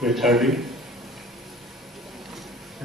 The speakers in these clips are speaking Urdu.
PhD,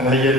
NIL,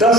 10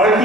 RT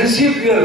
NCPL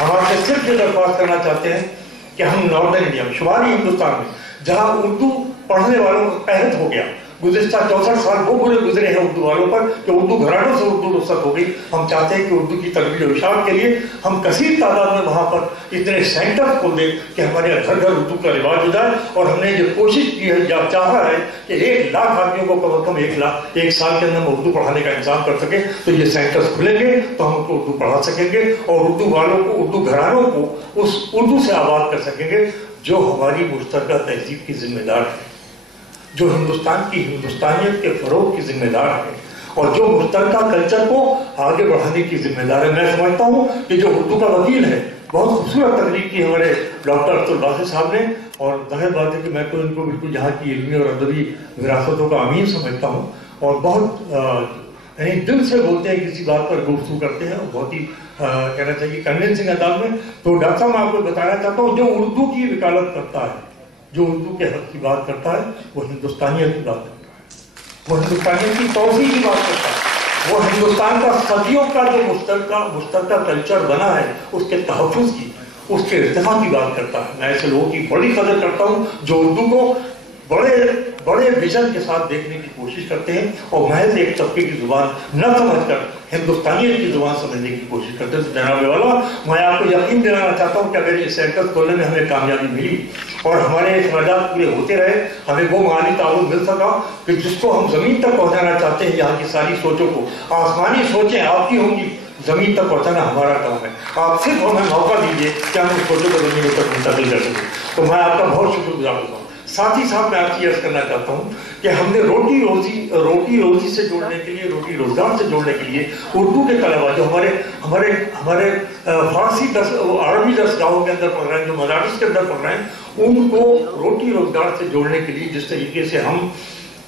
ہم آپ سے صرف یہ درخواست کرنا چاہتے ہیں کہ ہم ناردرن انڈیا میں، شمالی ہندوستان میں، جہاں اردو پڑھنے والوں کا قحط ہو گیا، گزشتہ 64 سال وہ برے گزرے ہیں اردو والوں پر کہ اردو گھرانوں سے اردو رخصت ہو گئی. ہم چاہتے ہیں کہ اردو کی ترویج و اشاعت کے لیے ہم کثیر تعداد میں وہاں پر اتنے سینٹر کھول دیں کہ ہمارے گھر گھر اردو کا رواج ہو جائے. اور ہم نے یہ کوشش کی ہے یا چاہا ہے کہ 1 لاکھ آدمیوں کو کم از کم 1 سال کے اندر ہم اردو پڑھانے کا انتظام کر سکیں. تو یہ سینٹرز کھلیں گے تو ہم ان کو اردو پڑھا سکیں گے اور اردو والوں کو، اردو گھرانوں کو اس اردو سے آباد کر سکیں گے جو ہماری مشترکہ تہذیب کی ذمہ دار ہے، جو ہندوستان کی ہندوستانیت کے فروغ کی ذمہ دار ہے اور جو مشترکہ کلچر کو آگے بڑھانے کی ذمہ دار ہے. میں سمجھتا ہوں کہ جو اردو کا وکیل ہے، بہت خوبصورت تقریر کی ہمارے ڈاکٹر عبدالباسط صاحب نے، اور ظاہر بات ہے کہ میں تو ان کو بالکل یہاں کی علمی اور ادبی وراثتوں کا امین سمجھتا ہوں اور بہت یعنی دل سے بولتے ہیں، کسی بات پر گفتگو کرتے ہیں اور بہت ہی کہنا چاہیے کنونسنگ انداز میں. تو ڈاکٹر صاحب میں آپ کو بتانا چاہتا ہوں، جو اردو کی وکالت کرتا ہے، جو اردو کے حق کی بات کرتا ہے، وہ ہندوستانیت کی بات کرتا ہے، وہ ہندوستانیت کی توسیع کی بات کرتا ہے، وہ ہندوستان کا صدیوں کا جو مشترکہ کلچر بنا ہے اس کے تحفظ کی، اس کے ارتقاء کی بات کرتا ہے. میں ایسے لوگوں کی بڑی قدر کرتا ہوں جو اردو کو بڑے ویژن کے ساتھ دیکھنے کی کوشش کرتے ہیں اور محض ایک طبقے کی زبان نہ سمجھ کر ہندوستانیت کی زبان سمجھنے کی کوشش کرتے ہیں. جناب والا، میں آپ کو یقین دلانا چاہتا ہوں کہ اگر یہ سینٹر کھولنے میں ہمیں کامیابی ملی اور ہمارے اخراجات پورے ہوتے رہے، ہمیں وہ مالی تعاون مل سکا کہ جس کو ہم زمین تک پہنچانا چاہتے ہیں. یہاں کی ساری سوچوں کو، آسمانی سوچیں آپ کی ہوں گی، زمین تک پہنچانا ہمارا کام ہے. آپ صرف ہمیں موقع دیجیے کہ ہم اس سوچوں کو زمینوں تک منتقل کر سکیں. تو میں آپ کا بہت شکر گزار ہوتا ہوں. ساتھ ہی ساتھ میں آپ سے عرض کرنا چاہتا ہوں کہ ہم نے روٹی روزی سے جوڑنے کے لیے، روٹی روزگار سے جوڑنے کے لیے اردو کے طلبا جو ہمارے فارسی درس، عربی درس گاہوں کے اندر پڑھ رہے ہیں، جو مدارس کے اندر پڑھ رہے ہیں، ان کو روٹی روزگار سے جوڑنے کے لیے جس طریقے سے ہم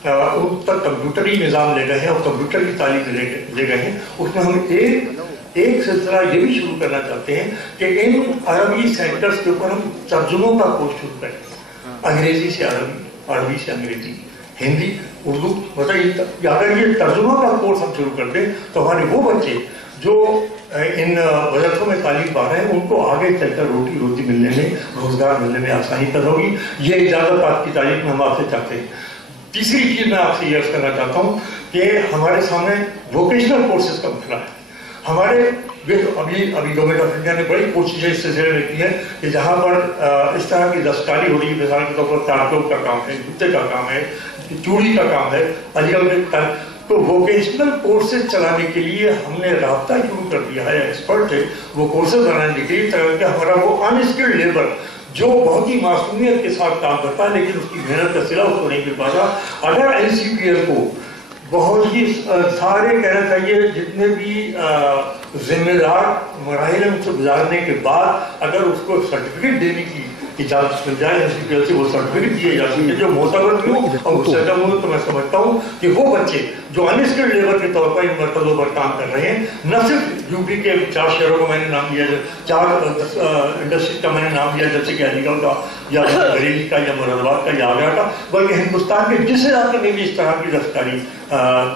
ان تک کمپیوٹری نظام لے گئے ہیں اور کمپیوٹر کی تعلیم لے گئے ہیں، اس میں ہم ایک سلسلہ یہ بھی شروع کرنا چاہتے ہیں کہ ان عربی سینٹرز کے اوپر ہم ترجموں کا کورس شروع کریں. انگریزی سے عربی، عربی سے انگریزی، ہندی، اردو. بتائیے اگر یہ ترجمہ کا کورس ہم شروع کر دیں تو ہمارے وہ بچے جو ان وزارتوں میں تعلیم پا رہے ہیں ان کو آگے چل کر روٹی ملنے میں، روزگار ملنے میں آسانی پیدا ہوگی. یہ اجازت آپ کی تعلیم میں ہم آپ سے چاہتے ہیں. تیسری چیز میں آپ سے یہ عرض کرنا چاہتا ہوں کہ ہمارے سامنے ووکیشنل کورسز کا مسئلہ ہے. ہمارے ابھی گورنمنٹ آف انڈیا نے بڑی کوششیں اس سلسلے میں کی ہے کہ جہاں پر اس طرح کی دستکاری ہو رہی ہے، مثال کے طور پر تارکوں کا کام ہے، جوتے کا کام ہے، چوڑی کا کام ہے، علی گڑھ میں، تو ووکیشنل کورسز چلانے کے لیے ہم نے رابطہ شروع کر دیا ہے ایکسپرٹ ہے وہ کورسز بنانے کے لیے، تاکہ ہمارا وہ انسکلڈ لیبر جو بہت ہی معصومیت کے ساتھ کام کرتا ہے لیکن اس کی محنت کا صلہ اس کو نہیں مل پاتا. اگر NCPL کو بہت ہی سارے کہنا چاہیے جتنے بھی ذمہ دار مراحل ان سے گزارنے کے بعد اگر اس کو سرٹیفکیٹ دینے کی اجازت مل جائے NCPL سے، وہ سرٹیفکیٹ دیے جا سکتے جو معتبر بھی ہوں اور مسلم ہوں، تو میں سمجھتا ہوں کہ وہ بچے جو انسکلڈ لیبر کے طور پر ان مرکزوں پر کام کر رہے ہیں، نہ صرف یو پی کے 4 شہروں کو میں نے نام دیا، 4 انڈسٹریز کا میں نے نام دیا جیسے کہ علی گڑھ کا یا بریلی کا یا مراد آباد کا یا آگرہ کا، بلکہ ہندوستان کے جس علاقے میں بھی اس طرح کی دستکاری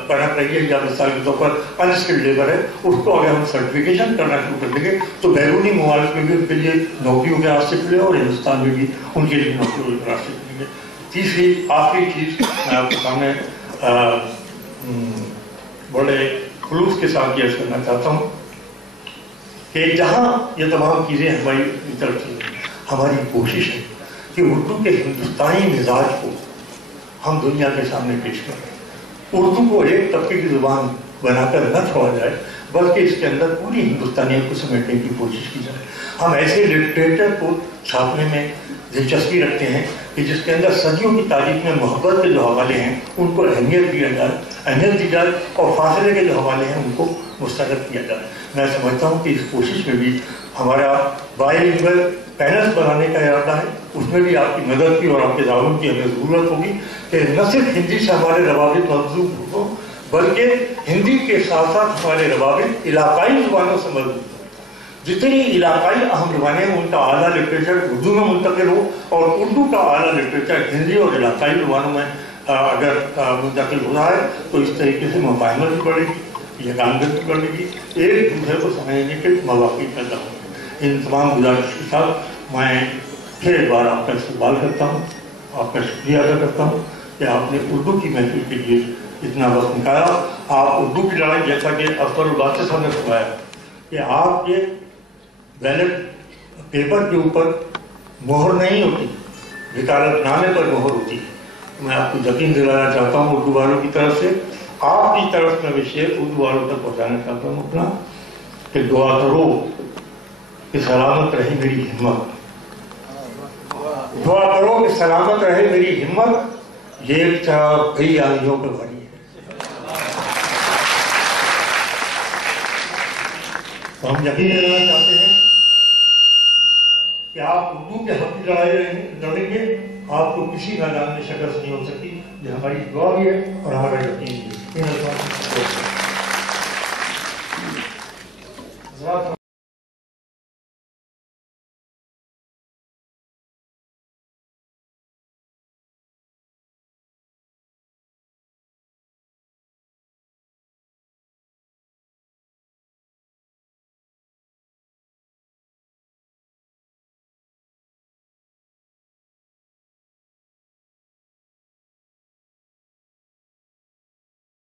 پڑھا رہی ہے یا مثال کے طور پر انسکلڈ لیبر ہے، اس کو اگر ہم سرٹیفکیشن کرنا شروع کر دیں گے تو بیرونی ممالک میں بھی ان کے لیے نوکریوں کے راستے کھلے اور ہندوستان میں بھی ان کے لیے نوکریوں کے راستے کھلیں گے. تیسری آخری چیز میں آپ کے سامنے بڑے خلوص کے ساتھ یہ کرنا چاہتا ہوں کہ جہاں یہ تمام چیزیں ہماری طرف سے ہماری کوشش ہے کہ اردو کے ہندوستانی مزاج کو ہم دنیا کے سامنے پیش کریں. اردو کو ایک طبقے کی زبان بنا کر نہ چھوڑا جائے بلکہ اس کے اندر پوری ہندوستانیت کو سمیٹنے کی کوشش کی جائے. ہم ایسے لٹریچر کو چھاپنے میں دلچسپی رکھتے ہیں کہ جس کے اندر صدیوں کی تاریخ میں محبت کے جو حوالے ہیں ان کو اہمیت دی جائے اور فاصلے کے جو حوالے ہیں ان کو مسترد کیا جائے. میں سمجھتا ہوں کہ اس کوشش میں بھی ہمارا بائی لنگوئل پینلز بنانے کا ارادہ ہے. اس میں بھی آپ کی مدد کی اور آپ کے تعاون کی ہمیں ضرورت ہوگی کہ نہ صرف ہندی سے ہمارے روابط مضبوط ہوں بلکہ ہندی کے ساتھ ساتھ ہمارے روابط علاقائی زبانوں سے مضبوط ہوں. جتنی علاقائی اہم زبانیں ہیں ان کا اعلیٰ لٹریچر اردو میں منتقل ہو اور اردو کا اعلیٰ لٹریچر ہندی اور علاقائی زبانوں میں اگر منتقل ہو رہا ہے تو اس طریقے سے مفاہمت بھی بڑھے گی، یہ نامزد کرنے کی، ایک دوسرے کو سمجھنے کے مواقع پیدا ہوں۔ ان تمام گزارش کے ساتھ میں پھر ایک بار آپ کا استقبال کرتا ہوں، آپ کا شکریہ ادا کرتا ہوں کہ آپ نے اردو کی محفل کے لیے اتنا وقت نکالا۔ آپ اردو کی لڑائی، جیسا کہ افضل الباسط صاحب نے فرمایا کہ آپ کے بیلٹ پیپر کے اوپر مہر نہیں ہوتی، وکالت نامے پر مہر ہوتی ہے۔ میں آپ کو یقین دلانا چاہتا ہوں اردو والوں کی طرف سے، آپ کی طرف سے میں شعر اردو والوں تک پہنچانا چاہتا ہوں اپنا، کہ دعا کرو کہ سلامت رہے میری ہمت، دعا کرو کہ سلامت رہے میری ہمت، یہ چراغ کئی آندھیوں پہ بھری ہے۔ تو ہم یقین دلانا چاہتے ہیں کہ آپ اردو کے حق کی لڑائی لڑیں گے، آپ کو کسی میدان میں شکست نہیں ہو سکتی۔ یہ ہماری دعا بھی ہے اور ہمارا یقین بھی ہے۔